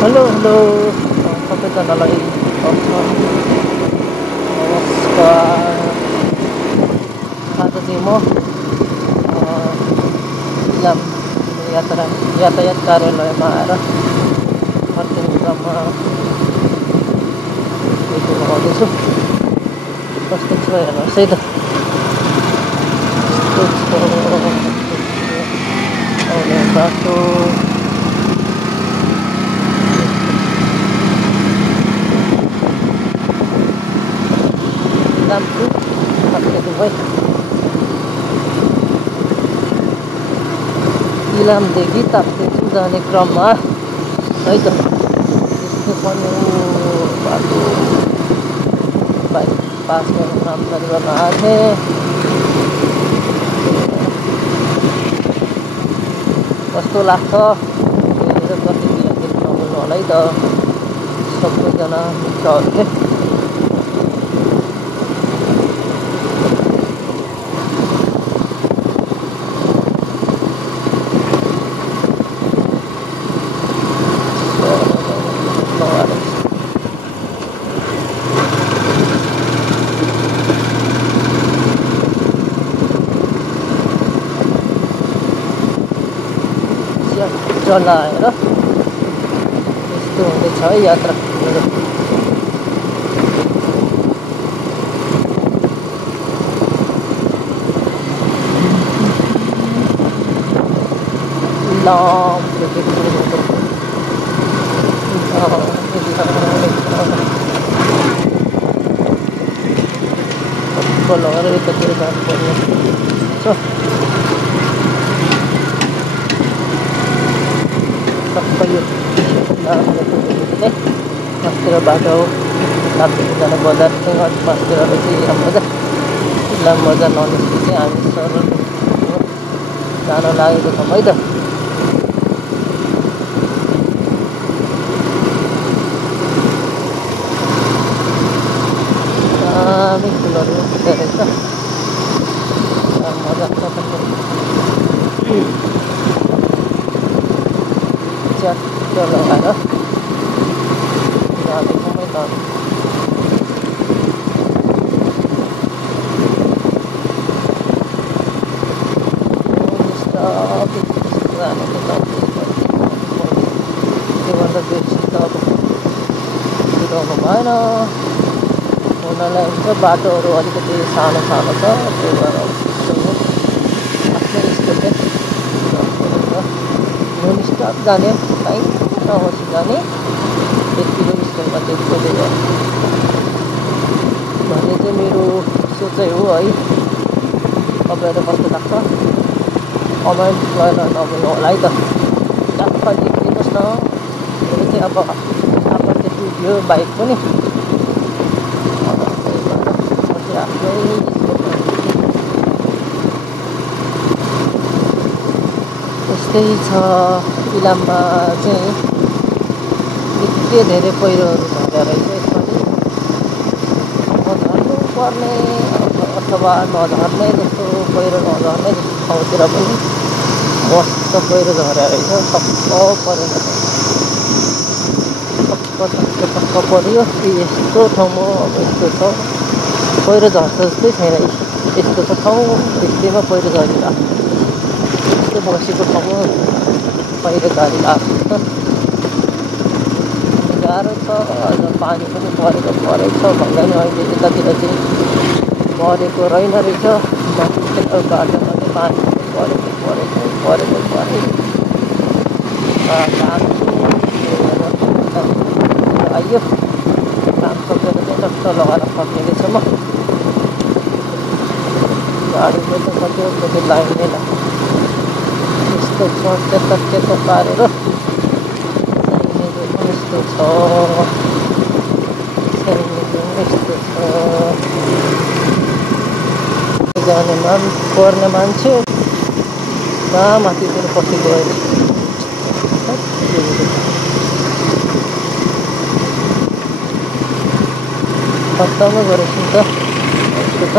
Hello hello सबैजनालाई नमस्कार। आज चाहिँ म इलाम यातायात कार्यालयमा आएर फर्किने क्रममा भिडियो लगाउँदैछु। कस्तो छ हेर्नुहोस् है त। कस्तो छ आउने बाटो। इलामको फर्केको भए इलामदेखि ताप्लेजुङ जाने क्रममा है त। यस्तो पनि बाटो बाइक पास गर्न राम्ररी गर्न आएको थिएँ। कस्तो लाग्छ हेरेर प्रतिक्रिया दिनु नभुल्नु होला है त सबैजना मित्रहरूले। चलाएर यस्तो हुँदैछ है यात्रा मेरो। लगाएर यतातिर जानुपर्ने छ। सबै यो पासतिर बाटो ताप्लेजुङ जाने बजारसँग पासतिर रहेछ इलाम बजार ननिस्कि चाहिँ हामी सरल जान लागेको छौँ है त। दामी फुलहरू फुल्दै रहेछ। मजा च्याट्ट लगाएर जाँदैछौँ है त। त्योभन्दा बेसी त अब छिराउनु भएन। हुनलाई हुन्छ बाटोहरू अलिकति सानो सानो छ, त्यही भएर आफ्नै स्पिडले नन स्टप जाने कहीँ नहोस् जाने यतिको स्पिडमा त्यतिले भन्ने चाहिँ मेरो सोचाइ हो है। तपाईँहरू कस्तो लाग्छ कमेन्ट गरेर नभुल्नु होला है त। टक्क लेखिदिनुहोस् न। मेरो चाहिँ अब आफन्त टुट्यो बाइक पनि आफ्नै यस्तै छ। इलाममा चाहिँ निकै धेरै पहिरोहरू झरेर रहेछ। यसपालि नझर्नु पर्ने अथवा नझर्ने जस्तो पहिरो नझर्ने जस्तो ठाउँतिर पनि मस्त पहिरो झरेर रहेछ। टक्क परेन टक्क पऱ्यो कि यस्तो ठाउँमा अब यस्तो छ पहिरो झर्छ जस्तै छैन। यस्तो छ ठाउँ त्यस्तैमा पहिरो झरिरहेको यस्तो बसेको ठाउँमा पहिरो झरिरहेको छ। गाह्रो छ। अझ पानी पनि परेको भन्दा नि अहिले यतातिर चाहिँ परेको रहेन रहेछ। माथिको बाटोमा चाहिँ पानी परेको आइयो काम सकेर चाहिँ टक्क लगाएर फर्केको छु म। गाडीको त कति लाइन नै लाग्छ। यस्तो छ त्यता पारेर यस्तो छ यस्तो छ जाने पर्ने मान्छे कहाँ माथितिर पछि गयो। खत्तमै गरेको छु त यस्तो छ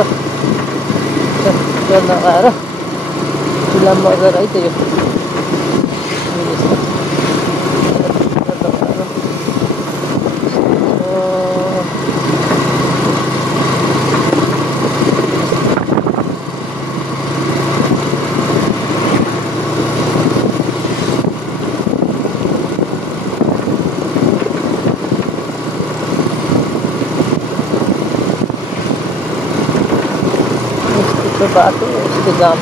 लगाएर इलाम बजार है त यो। त्यो बाटो यस्तो जाम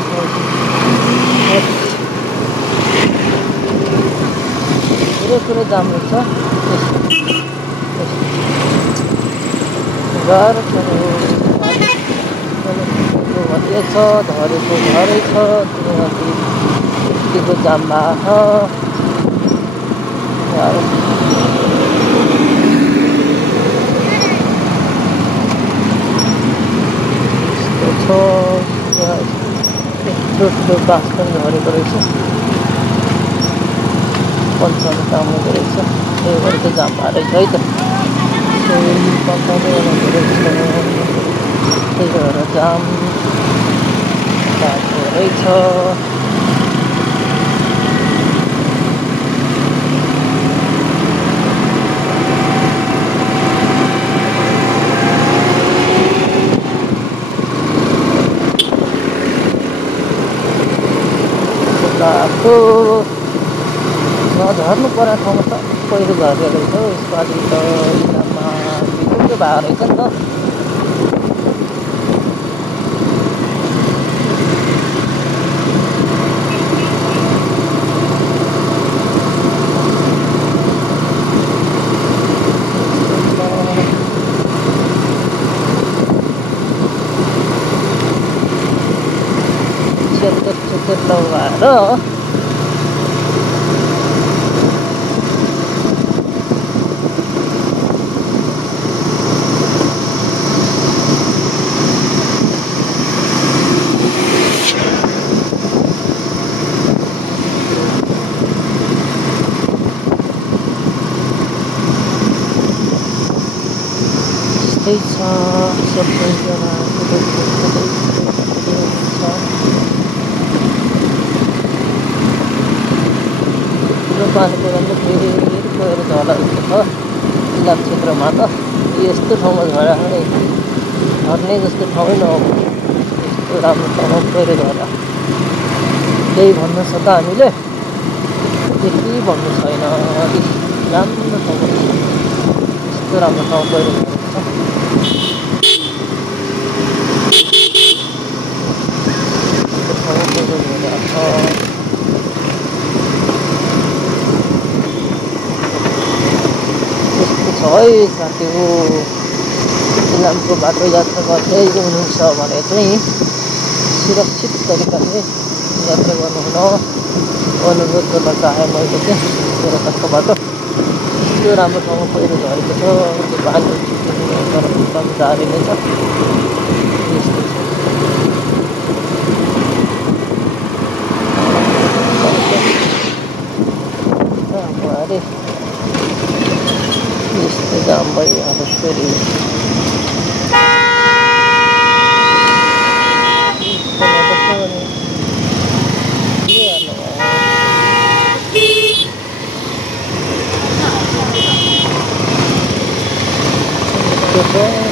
पुरै पुरै जाम रहेछ। गाह्रो छ भनिएको छ झरेको झरै छ त्यहाँदेखि यतिको जाम भएको छ। यस्तो छ यत्रो ठुलो बास पनि झरेको रहेछ, पन्चाउनु काम हुँदो रहेछ। त्यही भएर चाहिँ जाम भएको रहेछ है त, त्यही पन्चाउनु हुँदो रहेछ, त्यही भएर जाम भएको रहेछ। बाटो नझर्नु पर्ने ठाउँमा त पहिरो झरेको रहेछ हौ। यसपालि त इलाममा बिजुली भएको रहेछ नि त। छेतर लगाएर यस्तै छ सबैजना पानी परेर फेरि गएर झरेको छ इलाम क्षेत्रमा त। यस्तो ठाउँमा झऱ्यो भने झर्ने जस्तो ठाउँै नहो, यस्तो राम्रो ठाउँमा पहिरो झऱ्यो। त्यही भन्नु छ त हामीले, त्यति भन्नु छैन। राम्रो ठाउँमा यस्तो राम्रो ठाउँ पहिरो झरेको छ। ठाउँमा पहिरो झरेको छ। है साथी हो, इलामको बाटो यात्रा गर्दै हुनुहुन्छ भने चाहिँ सुरक्षित तरिकाले यात्रा गर्नुहुन अनुरोध गर्न चाहे मैले चाहिँ। मेरो तर्फबाट यस्तो राम्रो ठाउँमा पहिरो झरेको छ, त्यो पानी एकदम जारी नै छ। यस्तो अरे यस्तो जाम भइहाल्यो फेरि।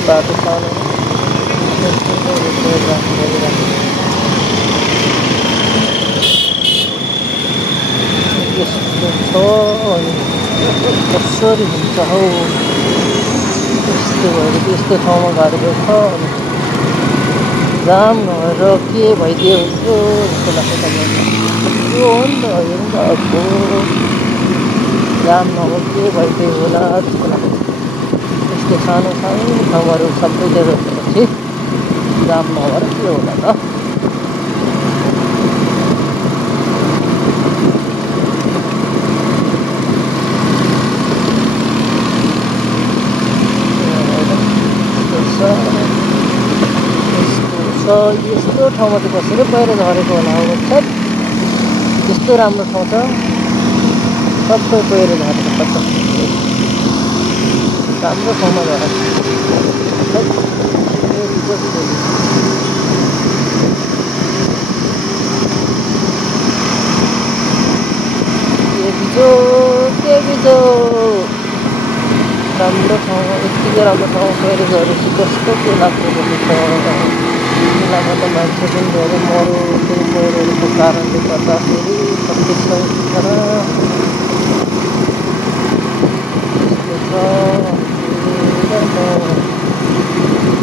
बाटो सानो यस्तो छ कसरी हुन्छ हौ। यस्तो भएर यस्तो ठाउँमा गाडीको छ जाम नभएर के भइदियो जस्तो लाग्छ तपाईँलाई। यो हो नि त, यो नि त अर्को जाम नभएर के भइदियो होला जस्तो लाग्छ। यस्तो सानो सानो ठाउँहरू सबै जग्गापछि जाम नभएर के होला त। यस्तो ठाउँमा चाहिँ कसरी पहिरो झरेको होला हो। यस्तो राम्रो ठाउँ छ, सबै पहिरो झरेको छ। राम्रो ठाउँमा झरेको के बिजो राम्रो ठाउँमा यत्तिकै राम्रो ठाउँमा पहिरो झरेपछि कस्तो के लाग्दो रहेछ। जिल्लामा त मान्छे पनि धेरै मऱ्यो त्यही पहिरोहरूको कारणले गर्दाखेरि। कति छ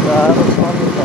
गाह्रो छ नि त।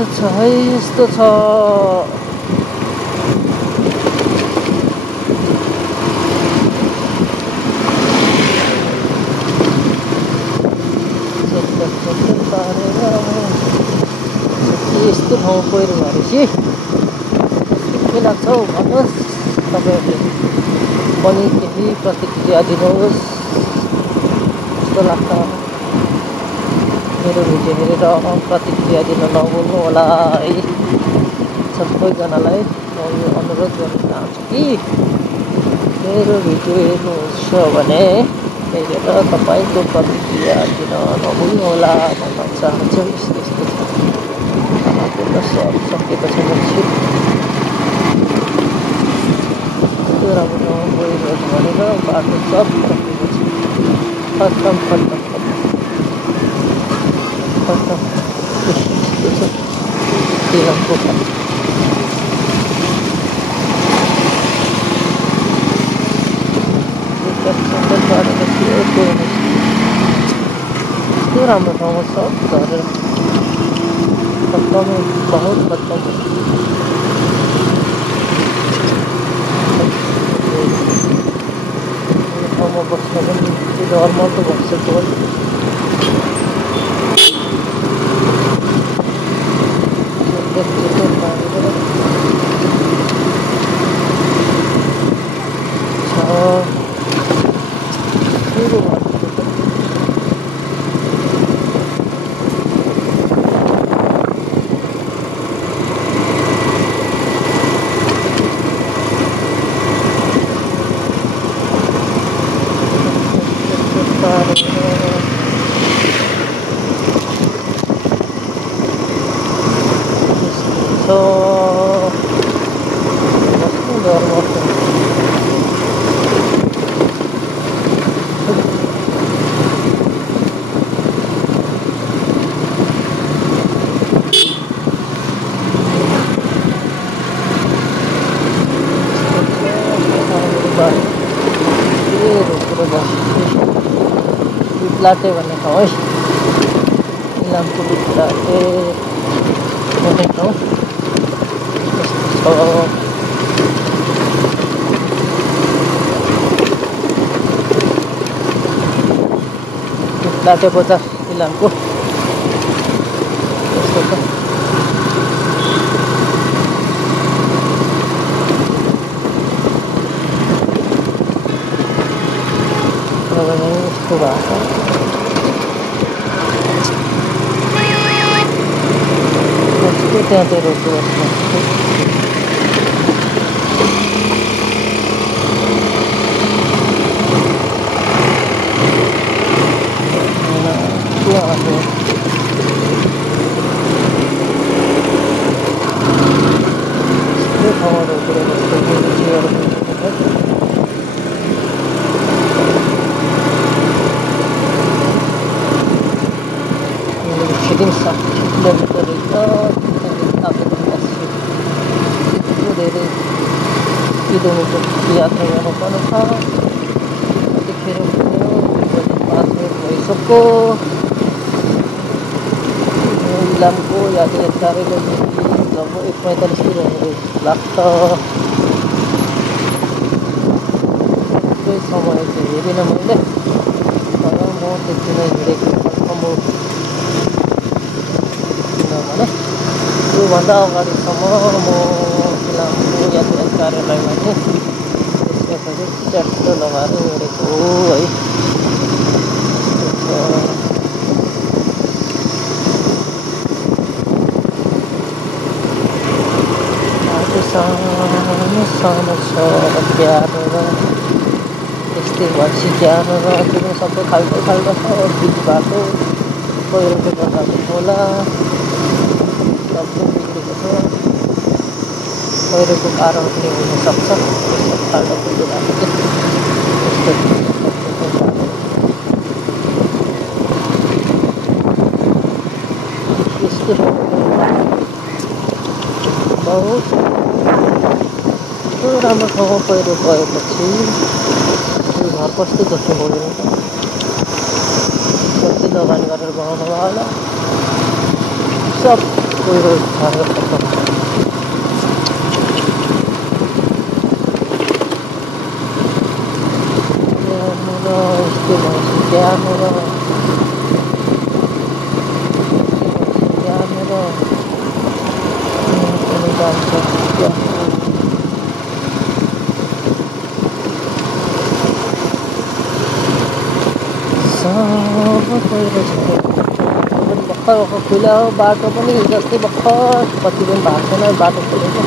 यस्तो छ है, यस्तो छ। यस्तो ठाउँ पहिरो भएपछि के लाग्छ हौ भन्नुहोस्। तपाईँहरूले पनि केही प्रतिक्रिया दिनुहोस्। कस्तो लाग्छ मेरो भिडियो हेरेर प्रतिक्रिया दिन नभुल्नु होला है। सबैजनालाई म यो अनुरोध गर्न चाहन्छु कि मेरो भिडियो हेर्नुहुन्छ भने हेरेर तपाईँको प्रतिक्रिया दिन नभुल्नु होला भन्न चाहन्छु। यस्तो सकेको छ यस्तो राम्रो गइरहेको भनेर बाटो सब सकेको छ। खत्तम यस्तो छ दिनको यस्तो राम्रो ठाउँमा सब झरेर खत्तम, बहुत खत्तम। ठाउँमा बस्न पनि डरमर्दो भइसक्यो है। लाटे भन्ने ठाउँ है, इलामको लाटे भन्ने ठाउँ यस्तो छ। लाटे बजार इलामको यस्तो छ। यस्तो भएको त्यहाँ चाहिँ रोक्नु ठाउँमा रोकेर फिटिङ 60 किलोमिटर रहेछ। धेरै किलोमिटर यात्रा गर्नुपर्ने छ। त्यतिखेर पनि 5 मिनट भइसक्यो। इलामको यातायातले लगभग 1:45 तिर लाग्छ। त्यही समय चाहिँ हेरिनँ मैले, तर म त्यति नै हिँडेको कन्फर्म हो। किनभने योभन्दा अगाडिसम्म म इलामको यातायात कार्यालयमा थिएँ। त्यसपछि च्याट्ट लगाएर हिँडेको है। सानो छ प्यार र त्यस्तै भन्छ ज्ञान र त्यो सबै खाल्टो छ। बिच बाटो पहिरोले गर्दा होला सबै बिग्रेको छ। पहिरोको कारण पनि हुनसक्छ। त्यस्तो खाल्टो पुग्यो बाटो यस्तो बहुत राम्रो ठाउँमा पहिरो गएपछि यो घर कस्तो जस्तो भयो। कति लगानी गरेर बनाउनु होला सब पहिरो झारेर पक्का यस्तो भएपछि त्यहाँनिर जान्छ सब पहिरो भर्खर भर्खर खुल्यो बाटो पनि जस्तै भर्खर कति पनि भएको छैन बाटो खोलेको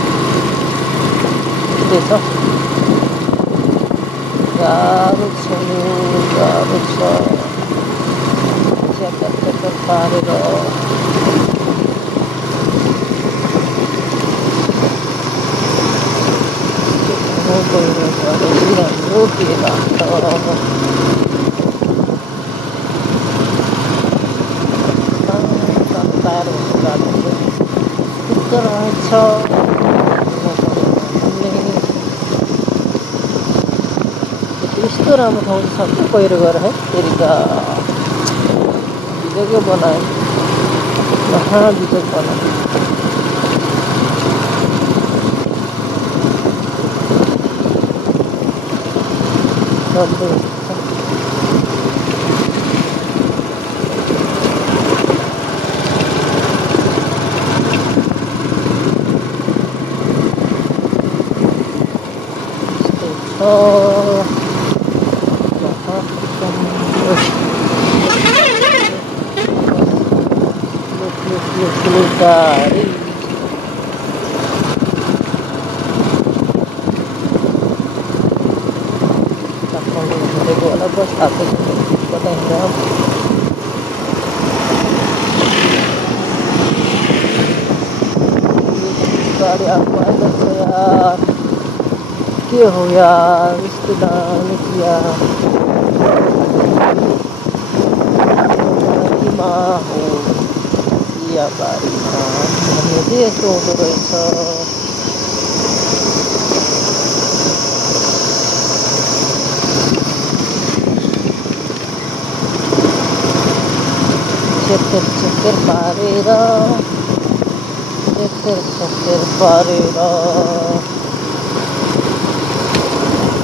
त्यही छ गाह्रो छ च्याटर पारेर पहिरो राम्रो के भएको रहेछ यस्तो राम्रो ठाउँ सबै पहिरो गएर है तेरिका बिजोकै बनायो बिजोक बनायो सबै dari dari bola bos aku kota Indra गाडी आपको आइज यार के हो यार यस्तो दामी यार हो या बारीमा भन्ने चाहिँ यस्तो हुँदो रहेछ चक्कर पारेर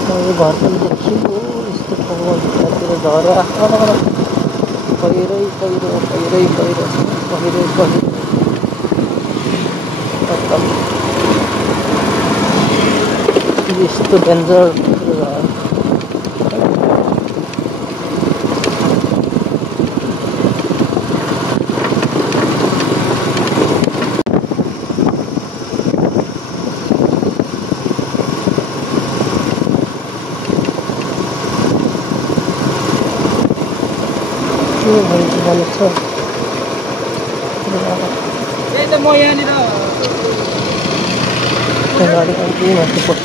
यो घर पनि देखियो यस्तो ठाउँतिर झऱ्यो पहिरै यस्तो डेन्जर म यहाँनिर गाडी कम्ती माथि पर्छ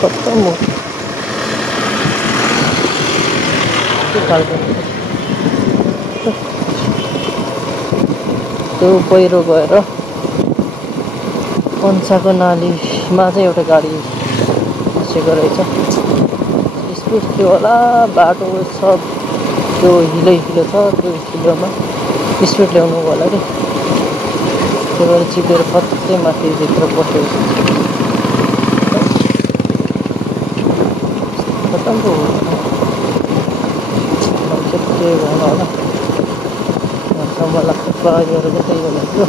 खत्तम हो त्यो पहिरो गएर पन्साको नालीमा चाहिँ एउटा गाडी बसेको रहेछ स्पिड थियो होला बाटो सब त्यो हिलो छ त्यो हिलोमा स्पिड ल्याउनु होला कि त्यही भएर चिपेर फत्तै माथि भित्र पसेको खतम पो मान्छे के भएन होला मान्छेमा लाग्छ प्रहरीहरू चाहिँ त्यही भनेको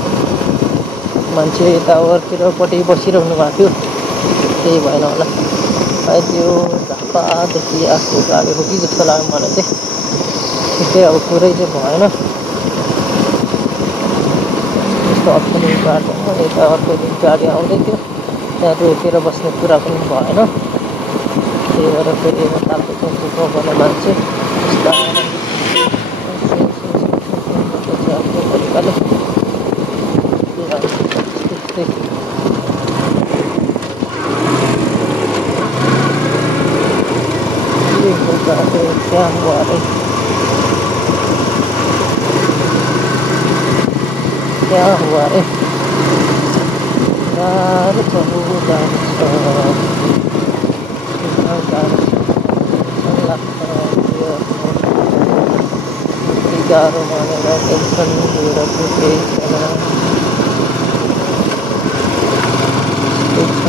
मान्छे यता अर्कोपट्टि बसिरहनु भएको थियो त्यही भएन होला सायद यो झापादेखि आएको गाडी हो कि जस्तो लाग्यो मलाई चाहिँ त्यस्तै अब पुरै चाहिँ भएन यस्तो अप्ठ्यारो बाटोमा यता अर्को दिन गाडी आउँदै थियो त्यहाँ रोकेर बस्ने कुरा पनि भएन त्यही भएर फेरि यताको चौको गर्ने मान्छे आफ्नो तरिकाले क्या हुआ रे क्या हुआ रे गाह्रो छ गाह्रो मानेर टेन्सन लिएर पनि केही छैन। त्यस्तै छ।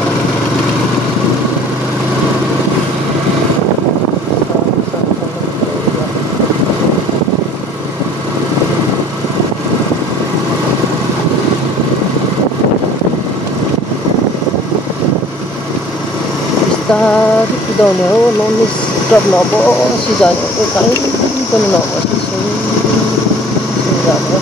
बिस्तारै कुदाउने हो, ननस्टप नबसी जाने हो, कहीँ पनि नबसी जाने हो।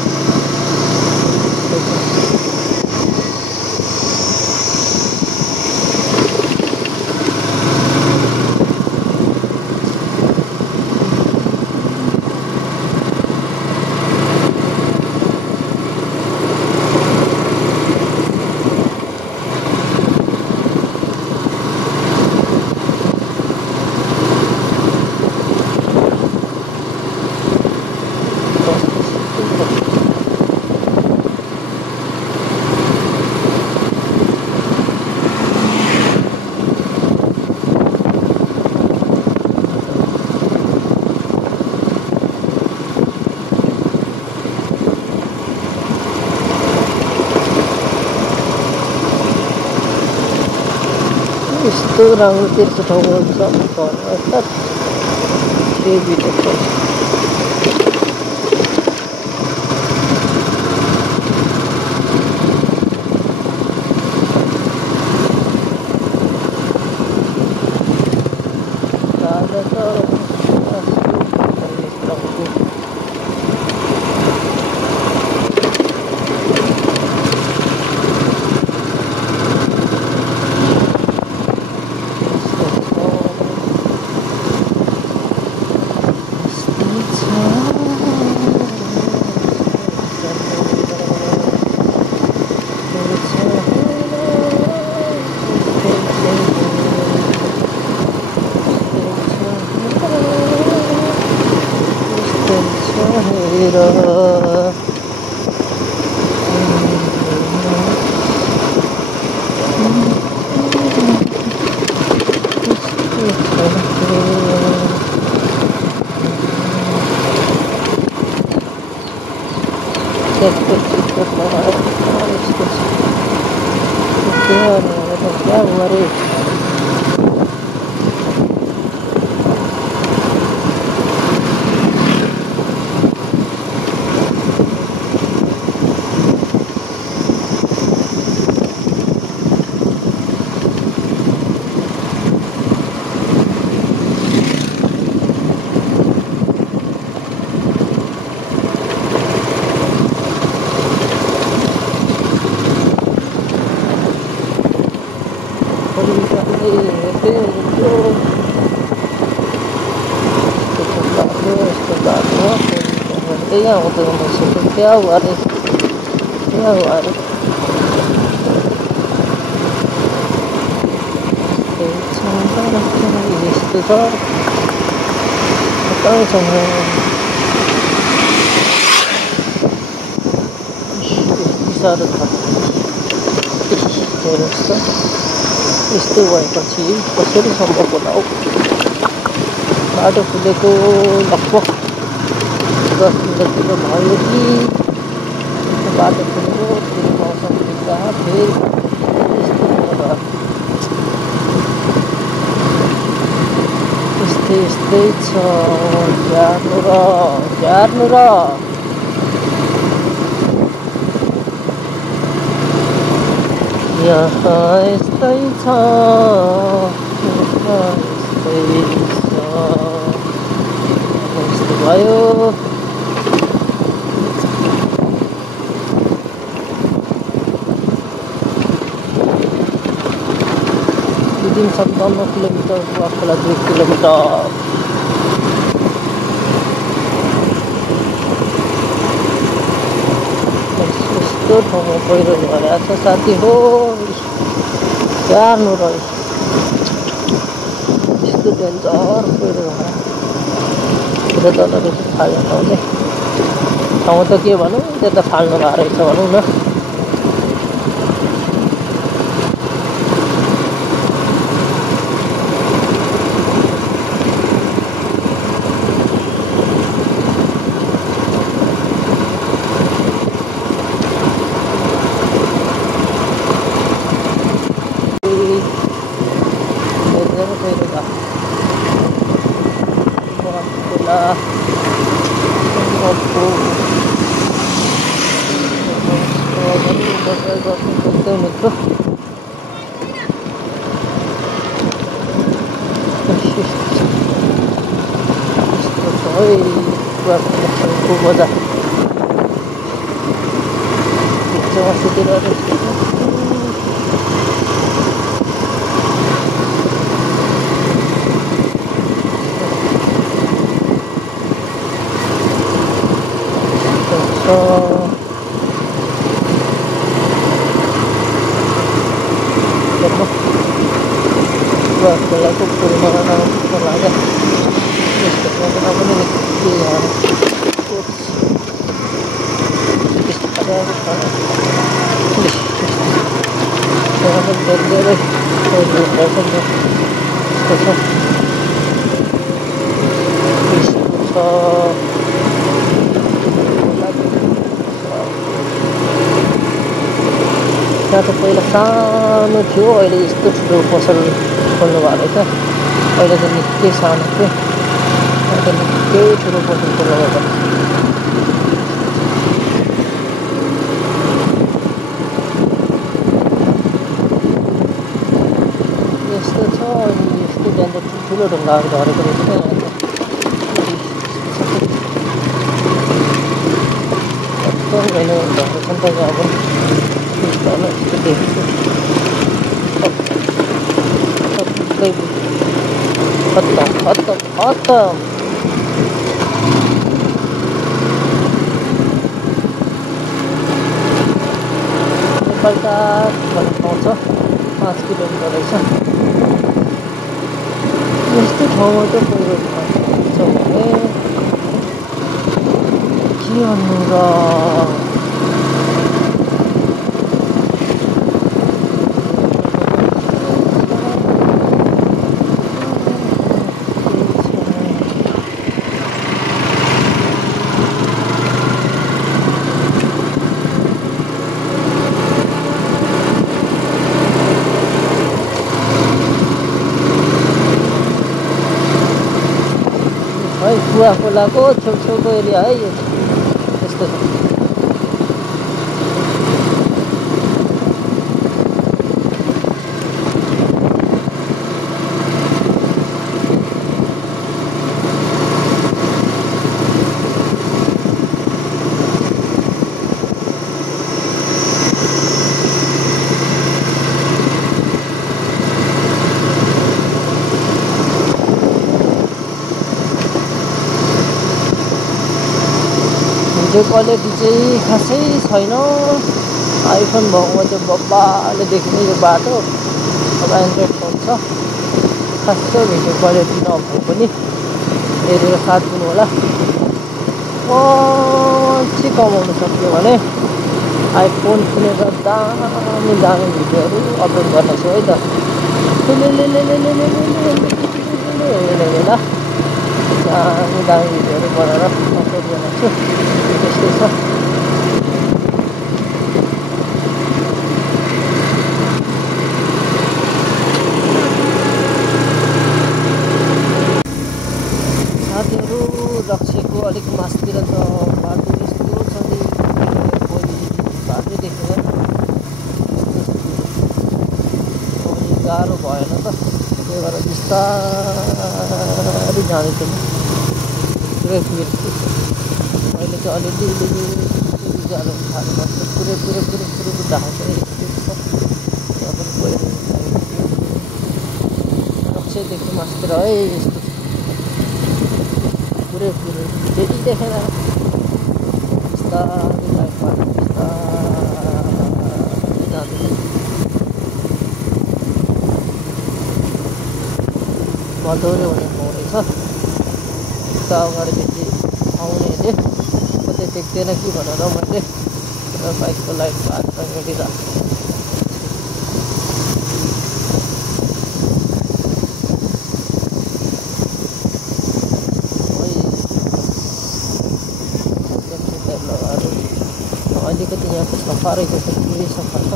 यस्तो राम्रो तीर्थ ठाउँहरू छ घरमा केही बितेको क्या हुआ रे? क्या हुआ रे? क्या हुआ रे? यस्तो छ कहाँसँग साह्रो छ। हेर्नुहोस् त यस्तो भएपछि कसरी सम्भव होला हौ? बाटो खुलेको लगभग 10 मिनट भयो कि बाटो खुलेको फेरि मौसम बिग्रा फेरि यस्तै छ। झ्यार्नु र यहाँ यस्तै छ, यस्तो भयो। 57 किलोमिटर वाकला 2 किलोमिटर। यस्तो ठाउँमा पहिरो झरेको छ साथी हो। जानु र यस्तो डेन्जर पहिरो झरेको तल रहेछ फाल्न पाउने ठाउँ त के भनौँ, त्यता फाल्नु भएको रहेछ भनौँ न। बजार भित्रमा सुतिरहेको त्यहाँ त पहिला सानो थियो, अहिले यस्तो ठुलो पसल खोल्नु भएको रहेछ। पहिला त निकै सानो थियो, अहिले त निकै ठुलो पसल खोल्नु भएको रहेछ। यस्तो छ, अनि यस्तो त्यहाँनिर ठुल्ठुलो ढुङ्गाहरू झरेको रहेछ क्या यहाँ त। कस्तो झरेको छ नि त यहाँ अब यस्तो देख्छु। सबै खत्तम खत्तम खत्तम। नेपालटार भन्ने ठाउँ छ, 5 किलोमिटर रहेछ। यस्तो ठाउँमा त पहिरो छ भने के भन्नु र। कुवा खोलाको छेउछेउको एरिया है यो, यस्तो छ। क्वालिटी चाहिँ खासै छैन। आइफोन भएकोमा चाहिँ बब्बाले देखिने यो बाटो। अब एन्ड्रोइड फोन छ, खासै भिडियो क्वालिटी नभए पनि हेरेर साथ दिनु होला। पछि कमाउनु सक्यो भने आइफोन किनेर दामी दामी भिडियोहरू अपलोड गर्नेछु है त। हेर्ने बेला दामी दामी भिडियोहरू बनाएर अपलोड गर्नेछु। त्यस्तै छ। साथीहरू रक्सीको अलिक मासतिर त बाटो यस्तो छ नि, बाटै देखेर गाह्रो भएन त, त्यही भएर बिस्तारै जाँदैछु। अहिले चाहिँ अलिअलि जानु थाल्नु पर्छ। पुरै ढाकेर रक्सीदेखि मासतिर है यस्तो पुरै त्यति देखेर बिस्तारै लाइफमा बिस्तारै जाँदैछ। मधुरो भन्ने ठाउँ रहेछ, उता अगाडिदेखि आउनेले कतै देख्दैन कि भनेर मैले बाइकको लाइट हातमा हिँडिरहेको। अलिकति यहाँ त सफा रहेछ, पुरै सफा छ।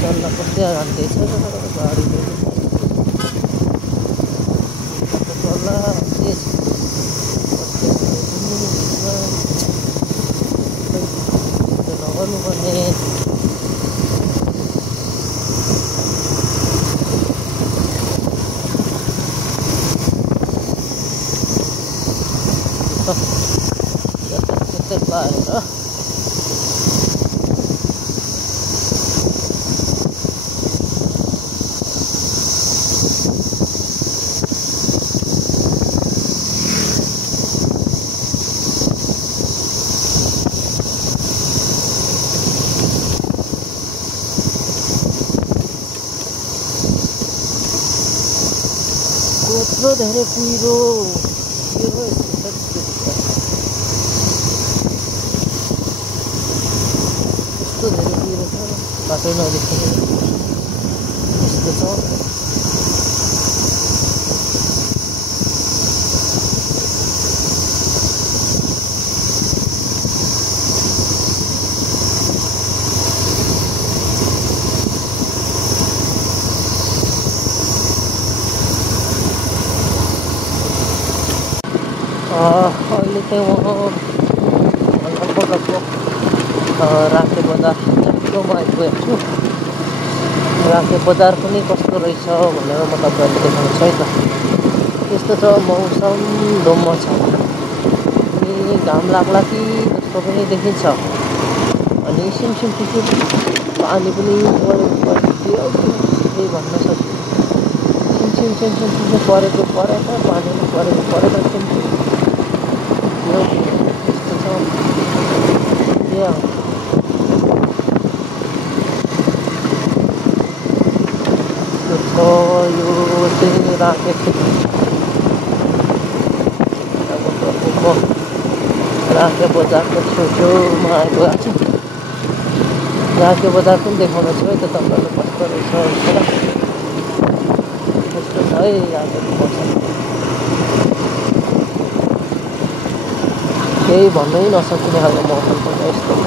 चल्न कस्तै जान्दैछ गाडीले। त्यस्तै पारेर कत्रो धेरै कुहिरो यस्तो धेरै कुहिरो छ बाटो नदेखिने यस्तो छ अहिले चाहिँ लगभग राखे बजार छेउमा आइपुगेको छु राखे बजार पनि कस्तो रहेछ भनेर म तपाईँहरूलाई देखाउँछु है त यस्तो छ मौसम धुम्म छ अनि घाम लाग्ला कि जस्तो पनि देखिन्छ अनि सिमसिम टिसिम पानी पनि त्यही भन्न सक्छु सिमसिम परेको परेछ पानी पनि परेको सिमसिम यस्तो छ यो चाहिँ राखे राखे बजारको छेउछेउमा आइपुगेको छु राखे बजार पनि देखाउन छु है त तपाईँहरूले कस्तो रहेछ यस्तो छ है राखेको बजार केही भन्नै नसकिने खालको मौसम पनि यस्तो छ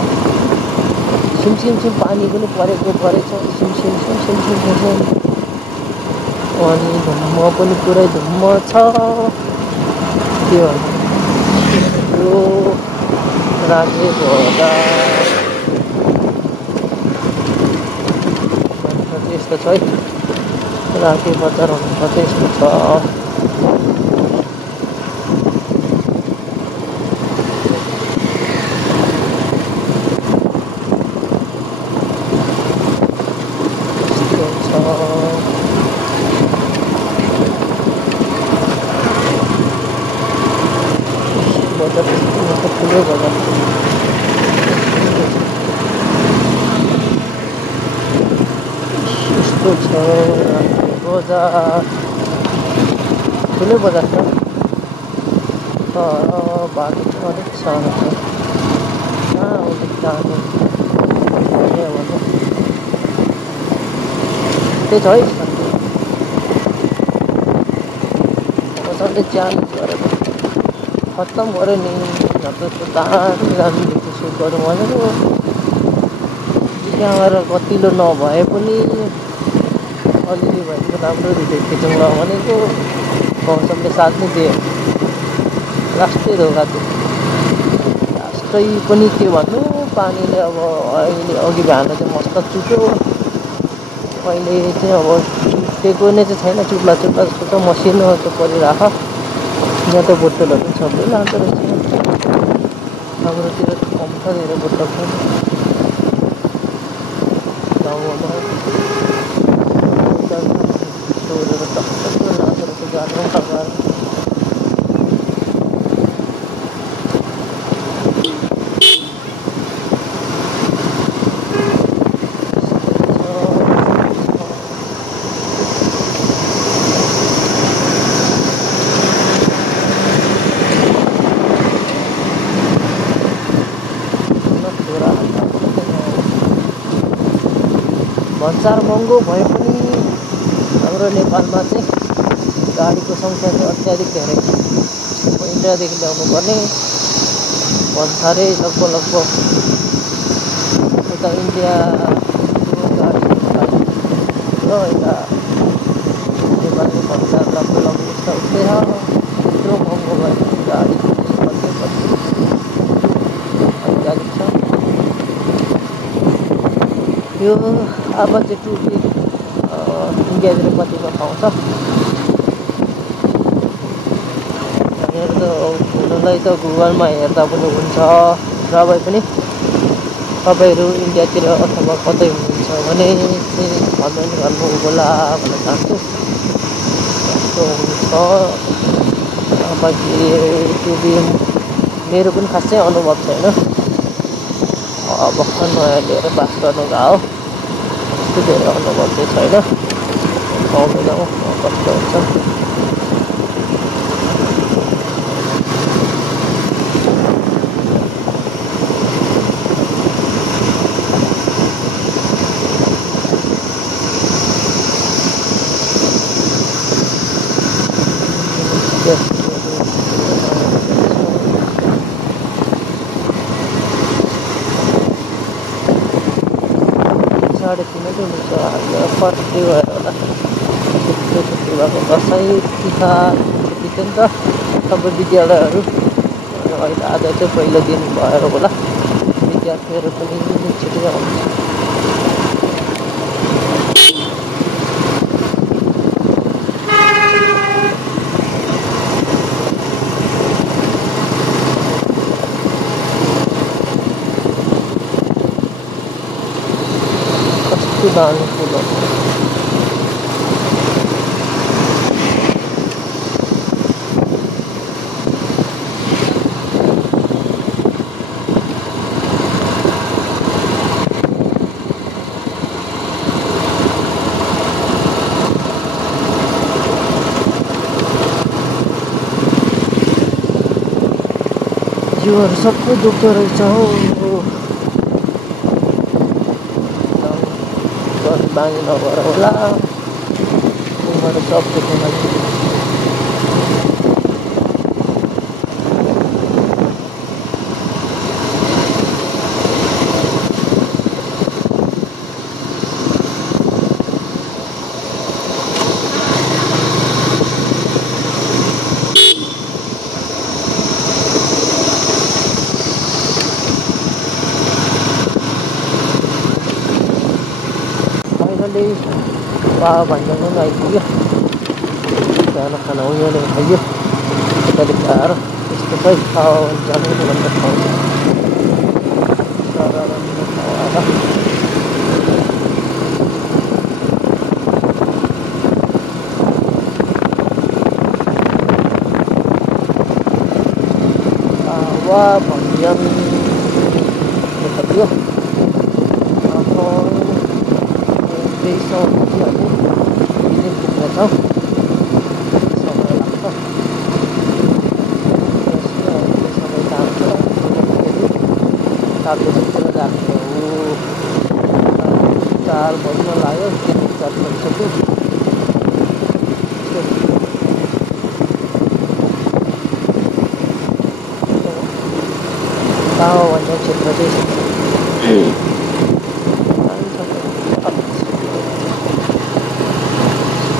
सिमसिम पानी पनि परेछ सिमसिम अनि धुम्म पनि पुरै धुम्म छ त्यो यो राखे बजार यस्तो छ है राखे बजार भन्नु त यस्तो छ ठुलो बजार यस्तो छ बजार ठुलो बजार छ बाटो चाहिँ अलिक सानो छ कहाँ आउने जाने त्यही छ है मजाले च्यालेन्ज गरेर खत्तम गऱ्यो नि जस्तो दामी सुट गरौँ भनेको त्यहाँ गएर गतिलो नभए पनि अलिअलि भए पनि राम्रो भिडियो खिचौँला भनेको मौसमले साथ नै दियो लास्टै धोका थियो लास्टै पनि के भन्नु पानीले अब अहिले अघि भाँडा चाहिँ मस्त चुट्यो अहिले चाहिँ अब चुटेको नै चाहिँ छैन चुट्ला जस्तो छ मसिनो जस्तो परिरहेको यहाँ त बोतलहरू सबै लाँदो रहेछ हाम्रोतिर कम छ धेरै बोतल छ गाउँमा सोरेर टक्क लाँदो रहेछ गाडीमा खबर भन्सार महँगो भए पनि हाम्रो नेपालमा चाहिँ गाडीको सङ्ख्या चाहिँ अत्याधिक धेरै छ इन्डियादेखि ल्याउनु पर्ने भन्सारै लगभग उता इन्डियाको गाडी र यता नेपालको भन्सार लगभग उता उस्तै छ यत्रो महँगो भए पनि गाडी अत्याधिक छ यो अब चाहिँ टुटी इन्डियातिर कतिमा पाउँछ हेर त हुनुलाई त गुगलमा हेर्दा पनि हुन्छ, र भए पनि तपाईँहरू इन्डियातिर अथवा कतै हुनुहुन्छ भने चाहिँ कमेन्ट गर्नु होला भन्न चाहन्छु। कस्तो हुन्छ बाँकी त्यो दिन मेरो पनि खासै अनुभव छैन, भर्खर नयाँ लिएर पास गर्नु गएको, त्यस्तो धेरै अनुभव चाहिँ छैन। पाउँदैनौँ कस्तो हुन्छ। साढे 3 हुन्छ, हामीलाई फर्स्टै भएर होला छुट्टी भएको। दसैँ तिहार छुट्टी थियो नि त सबै विद्यालयहरू, अहिले आज चाहिँ पहिलो दिन भएर होला विद्यार्थीहरू पनि छुट्टी आउँछ। कस्तो दामी फुलहरू जिउहरू सबै दुख्दो रहेछ हौ। बानी नभएर होला उनीहरू सब दुख्नु लाग्यो। भन्दा पनि आइपुग्यो, खाना खाना उनीहरूले खाइयो यताले खाएर त्यस्तो खै खाओ जानु भन्ने ठाउँ वा भन्जन देखियो। पुग्नेछौँ, समय लाग्छ, समय जान्छ। 7 बजीतिर जाने हो, 4 बज्न लाग्यो, 3-4 बजिसक्यो। तावा भन्ने क्षेत्र चाहिँ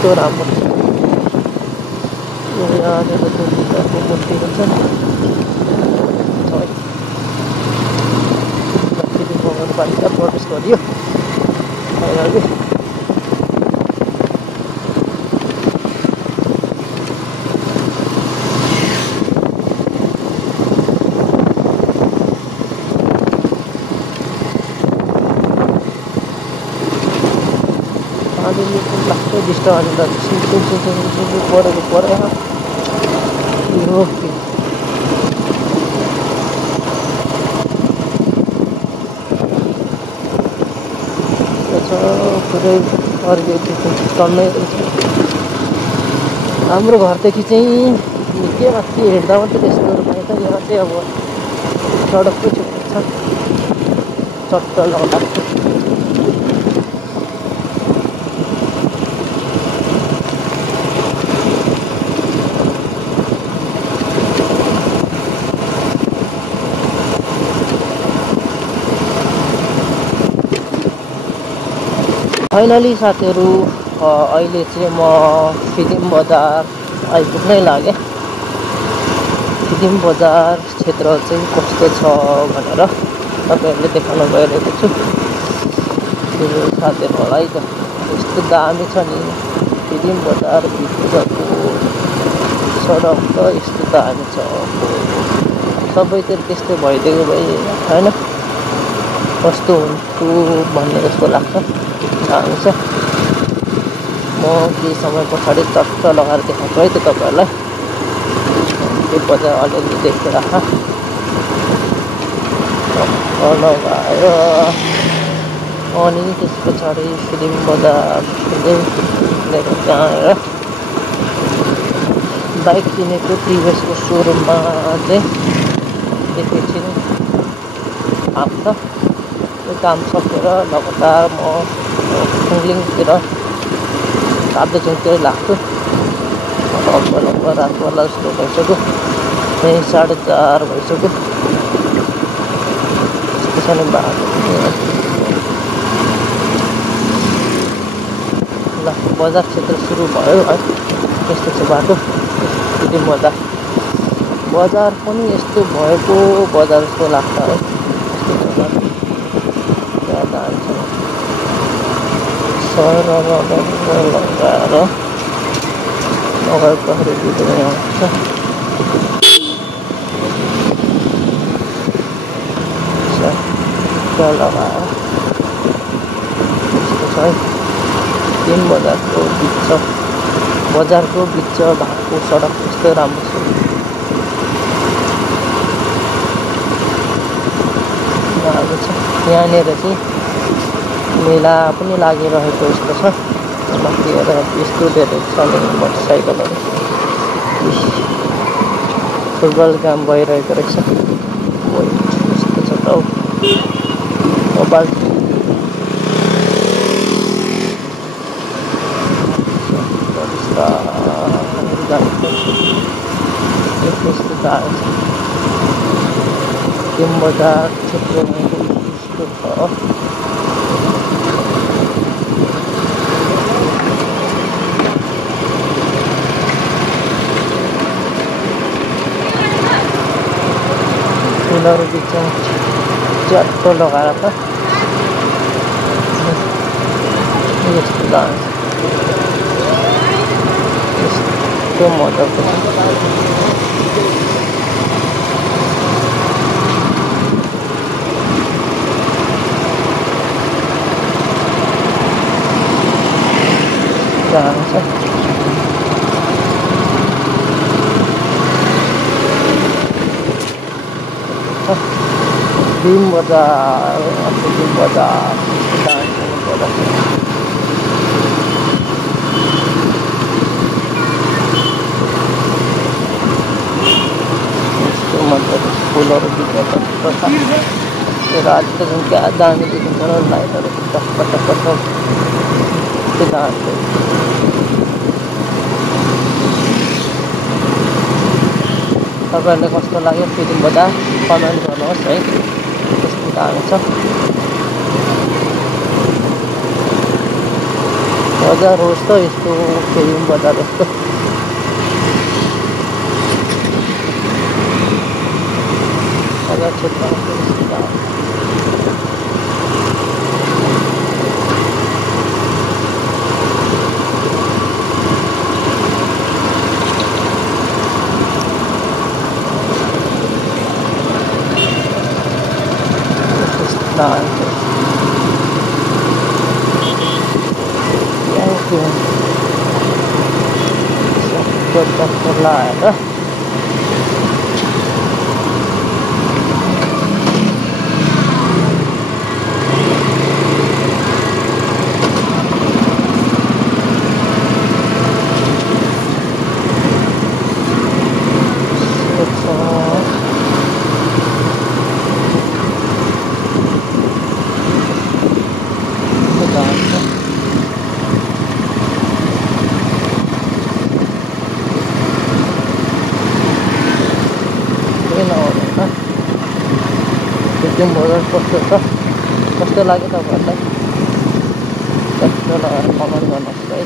राम्रो यहाँनिर दुर्गाको मूर्तिहरू छन्। नगरपालिका प्रवेश गरियो अहिले। लाग्छ डिस्टर्ब अन्त परेको परेन यो पुरै अर्को टन्नै रहेछ। हाम्रो घरदेखि चाहिँ निकै माथि हेर्दा मात्रै त्यस्तोहरू पाइन्छ। यहाँ चाहिँ अब सडककै छुट्टी छ, चट्ट लगाएको फाइनली साथीहरू अहिले चाहिँ म फिदिम बजार आइपुग्नै लागेँ। फिदिम बजार क्षेत्र चाहिँ कस्तो छ भनेर तपाईँहरूले देखाउन गइरहेको छु। त्यो साथीहरूलाई त यस्तो दामी छ नि फिदिम बजार भित्रको सडक त यस्तो दामी छ सबैतिर त्यस्तै भइदिएको भए होइन कस्तो हुन्थ्यो भन्ने जस्तो लाग्छ दामी छ म केही समय पछाडि चट्ट लगाएर देखाउँछु है त तपाईँहरूलाई त्यो बजार अलिअलि देखेर लगाएर अनि त्यस पछाडि फिल्म बजार त्यहाँ आएर बाइक किनेको टिभिएसको सोरुममा चाहिँ एकैछिन आउँछ त्यो काम सकेर लगातार म फुङलिङतिर ताप्लेजुङतिर लाग्छु लम्बा रातवाला जस्तो भइसक्यो यहीँ 4:30 भइसक्यो त्यस्तो छ नि बाटो ल बजार क्षेत्र सुरु भयो है यस्तो छ बाटो फिल्म बजार पनि यस्तो भएको बजार जस्तो लाग्छ है यस्तो बजार त्यहाँ जान्छ सहरमा लगाएर लगाएर दिँदै आउँछ लगाएर यस्तो छ है तिन बजारको बिच भएको सडक यस्तो राम्रो छ यहाँनिर चाहिँ मेला पनि लागिरहेको जस्तो छ माथिबाट यस्तो धेरै छ मोटरसाइकलहरू फुटबल काम भइरहेको रहेछ यस्तो छ त मोबाइल यस्तो टाढो छ त्यो बजार क्षेत्रमा यस्तो छ फुलहरू बिचमा च्याट्ट लगाएर त यस्तो डान्स यस्तो मजाको जान्छ फिल्म बजार डान्स मजाको फुलहरू बिचमा रातको जुन क्या दामी देखिन्छ र लाइटहरू टक्क त्यो डान्स तपाईँहरूले कस्तो लाग्यो फिल्म बजार कमेन्ट गर्नुहोस् है त्यस्तो दामी छ बजार होस् त यस्तो फिल्म बजार जस्तो बजार क्षेत्रमा लाएर बजार कस्तो छ कस्तो लाग्यो तपाईँहरूलाई कस्तो लगाएर कमेन्ट गर्नुहोस् है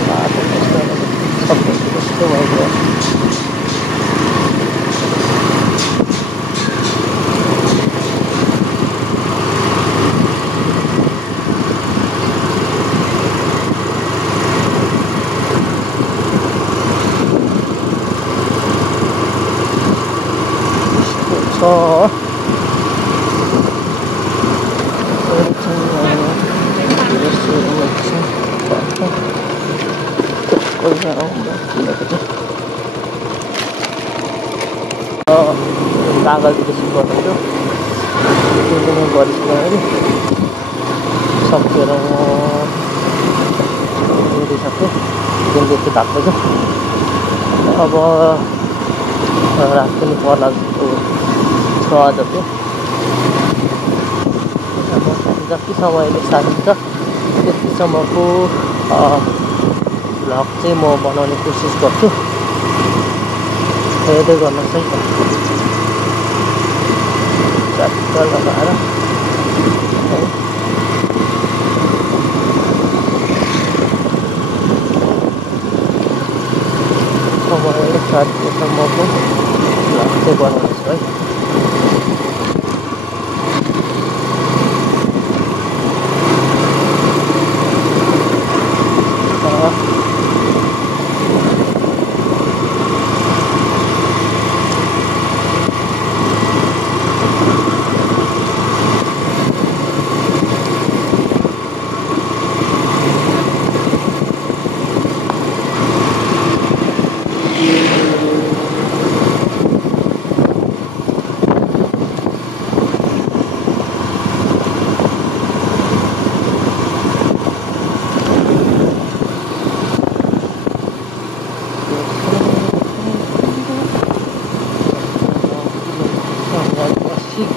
बाटो सबै कस्तो भइदियो 저 나가기도 싶거든요. 요즘은 머리 시간이 सक्केर हेरिसकेँ जुन चाहिँ धाप्दै छ अब रात पनि पर्ला जस्तो छ जस्तो अब जति समयले साथ दिन्छ त्यतिसम्मको भ्लग चाहिँ म बनाउने कोसिस गर्छु हेर्दै गर्नुहोस् है चट्ट लगाएर है समयले साथ दिएसम्मको भ्लग चाहिँ बनाउनुहोस् है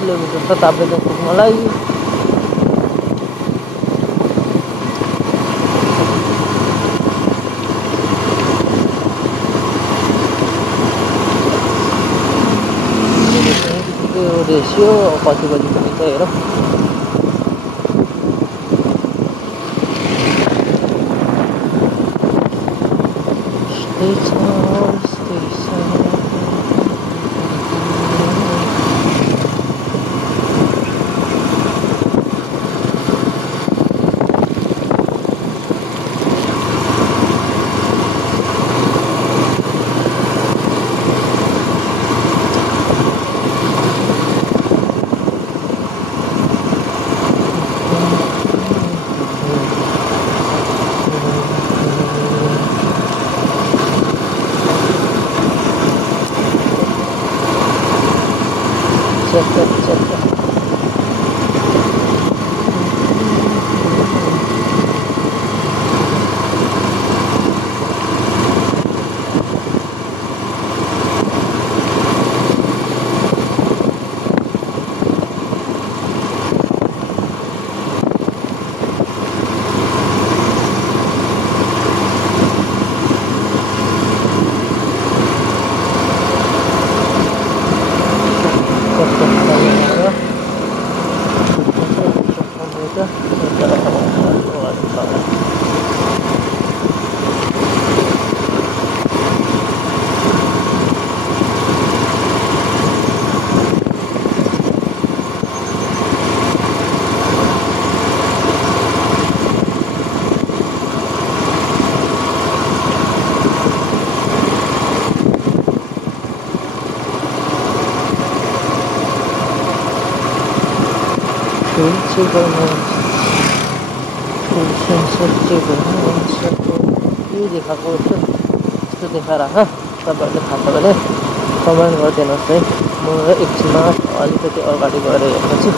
किलोमिटर त ताप्दै मलाई रेसियो कति बजी पनि छ हेर यो देखाएको यस्तो देखाएर तपाईँहरूले थाहा छ भने कमेन्ट गरिदिनुहोस् है म एकछिनमा अलिकति अगाडि गएर हेर्छु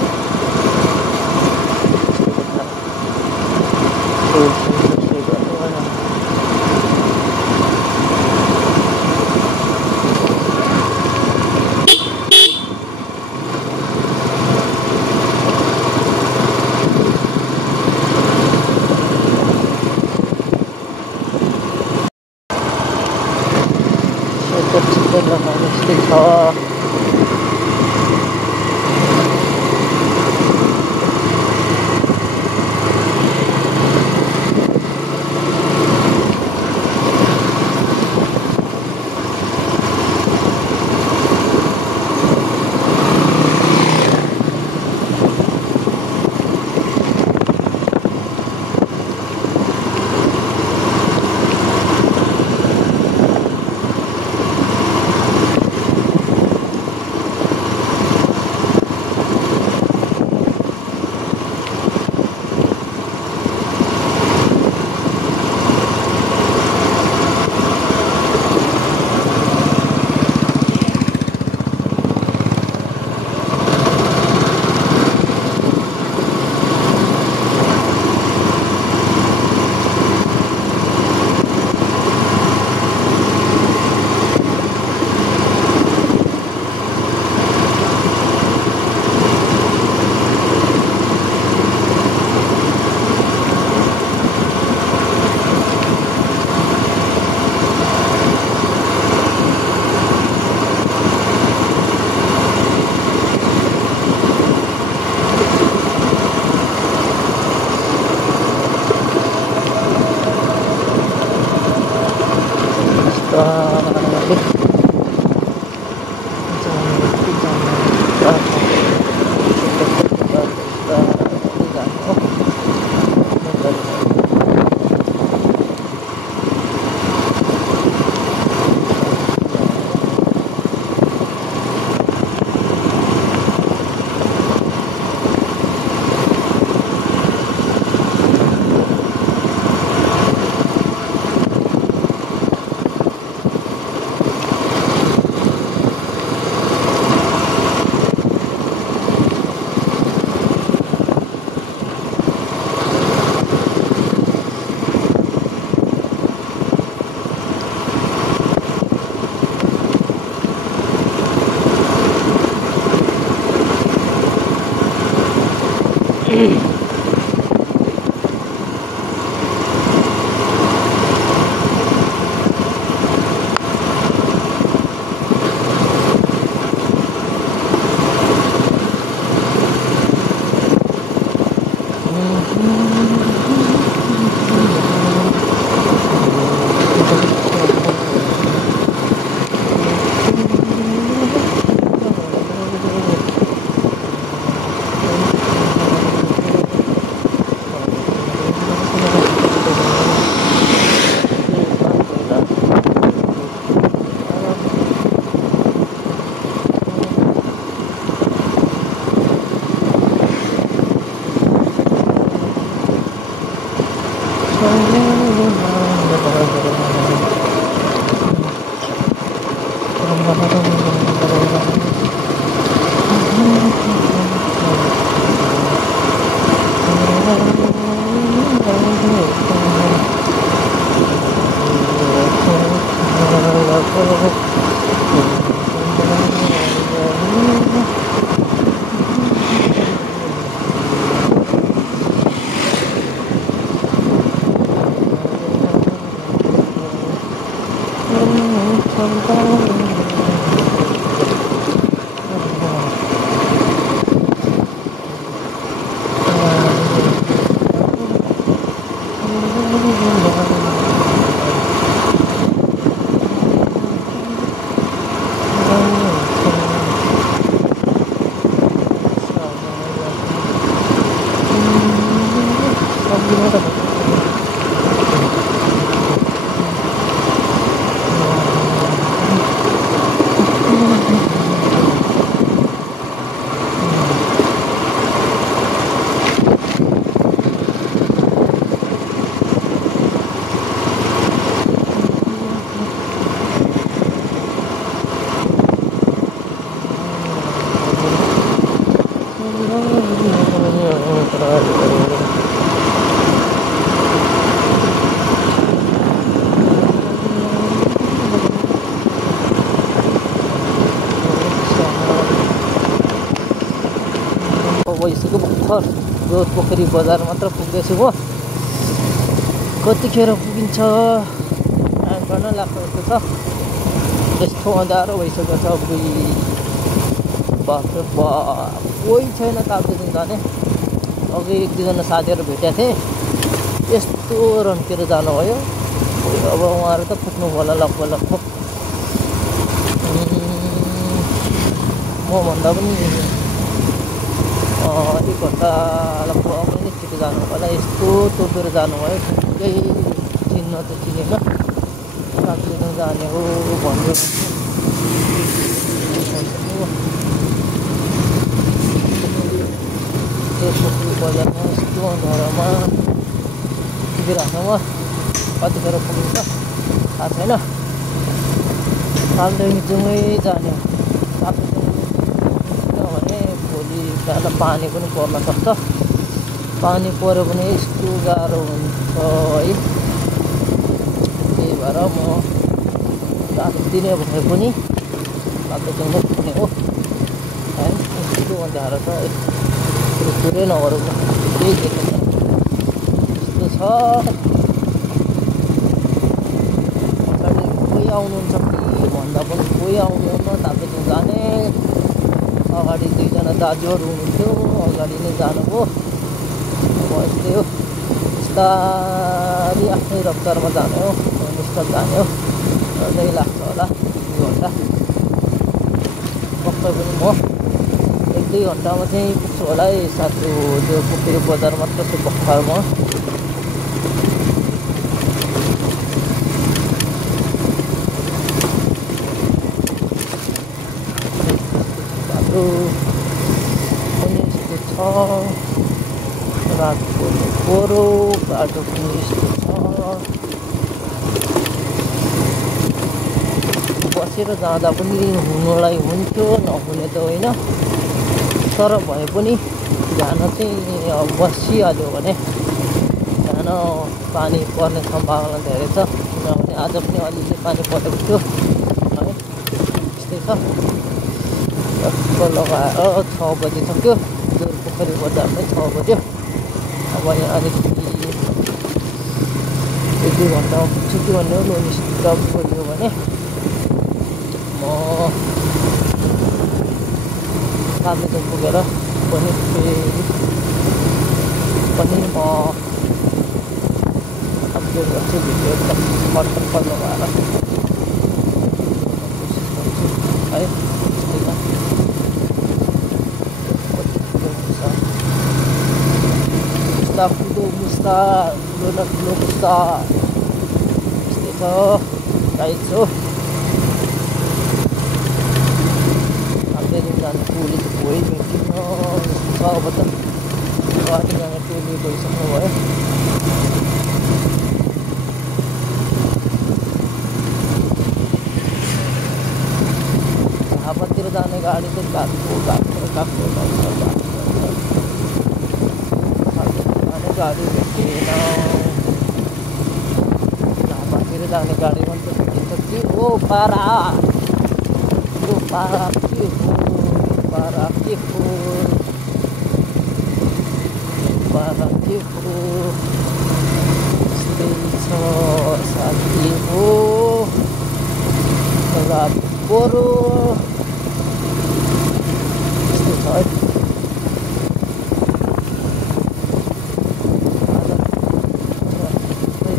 भइसक्यो भर्खर यो पोखरी बजार मात्र पुग्दैछु हो कतिखेर पुगिन्छ टाइम गर्न लाग्छ जस्तो छ यस्तो अँध्यारो भइसकेको छ बाफ रे बाफ कोही छैन ताप्लेजुङ जाने अघि एक दुईजना साथीहरू भेटेको थिएँ यस्तो रन्केर जानुभयो अब उहाँहरू त पुग्नु होला लगभग म भन्दा पनि 1 घन्टा लगभग अगाडि नै छिटो जानु होला यस्तो तोपेर जानुभयो केही चिन्न त चिनेन ताप्लेजुङ जाने हो भन्यो पोखरी बजारमा यस्तो अँध्यारोमा पुगिराख्नुमा कतिखेर पुगिन्छ थाहा छैन ताप्लेजुङै जाने किनभने भोलि बिहान पानी पनि पर्न सक्छ पानी पऱ्यो भने यस्तो गाह्रो हुन्छ है त्यही भएर म दिने भए पनि ताप्लेजुङ नै पुग्ने हो है यस्तो अँध्यारो छ कुरै नगरौँ केही देखेन यस्तो छ अगाडि कोही आउनुहुन्छ कि भन्दा पनि कोही आउनुहुन्न ताप्लेजुङ जाने अगाडि 2 जना दाजुहरू हुनुहुन्थ्यो अगाडि नै जानुभयो अब यस्तै हो बिस्तारै आफ्नै रफ्तारमा जाने हो निस्कल जाने हो डरै लाग्छ होला 2 घन्टा पक्कै पनि म 1-2 घन्टामा चाहिँ पुग्छु होला है साथी त्यो पोखरी बजार मात्र छु भर्खरमा बाटो पनि यस्तो छ रातको कोरो बाटो पनि यस्तो छ बसेर जाँदा पनि हुनलाई हुन्थ्यो नहुने त होइन तर भए पनि जान चाहिँ बसिहाल्यो भने जान पानी पर्ने सम्भावना धेरै छ किनभने आज पनि अलिअलि पानी परेको थियो है त्यस्तै छ टक्क लगाएर 6 बजी सक्यो जोर पोखरी बजारमै 6 बज्यो अब यहाँ अलिकति 1-2 घन्टामा पुग्छु कि भन्ने हो लोनी स्टप खोल्यो भने म ताप्लेजुङ पुगेर पनि म अपलोड गर्छु भिडियो एकदम टक्क लगाएर है मुस्ता ठुलो मुस्ता यस्तै छ राइट छु ताप्लेजुङ जाने टोली त कोही भेटिन्न छ अब त कतिजना टोली गइसक्नु भयो झापातिर जाने गाडी त गएको गाडी भेटेन झापातिर जाने गाडी मात्र भेटिन्छ कि ओ पारा के हो यस्तै छ साथी हो बरु यस्तो छ है।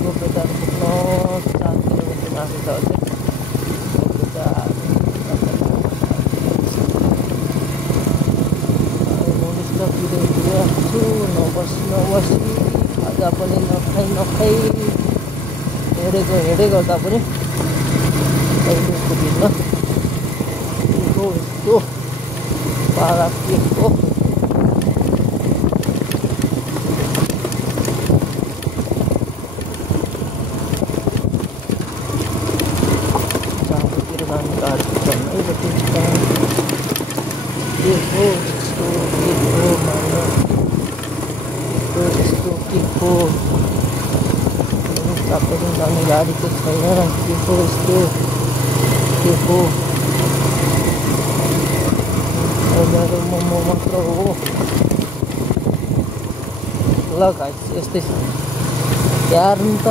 गोपेटार पुग्न 4 किलोमिटर माथि छ अझै नबसी खाजा पनि नखाइ हिँडै गर्दा पनि कहिले पुगिन्न। यस्तो पारा के हो चाँडोतिर जाने गाडी झन्डै देखिन्छ। के हो यस्तो के हो माया यस्तो के हो चाँडोतिर जाने गाडी त छैन। के हो यस्तो के हो मेरो मोमो मात्र हो। ल गाइस यस्तै छ यार त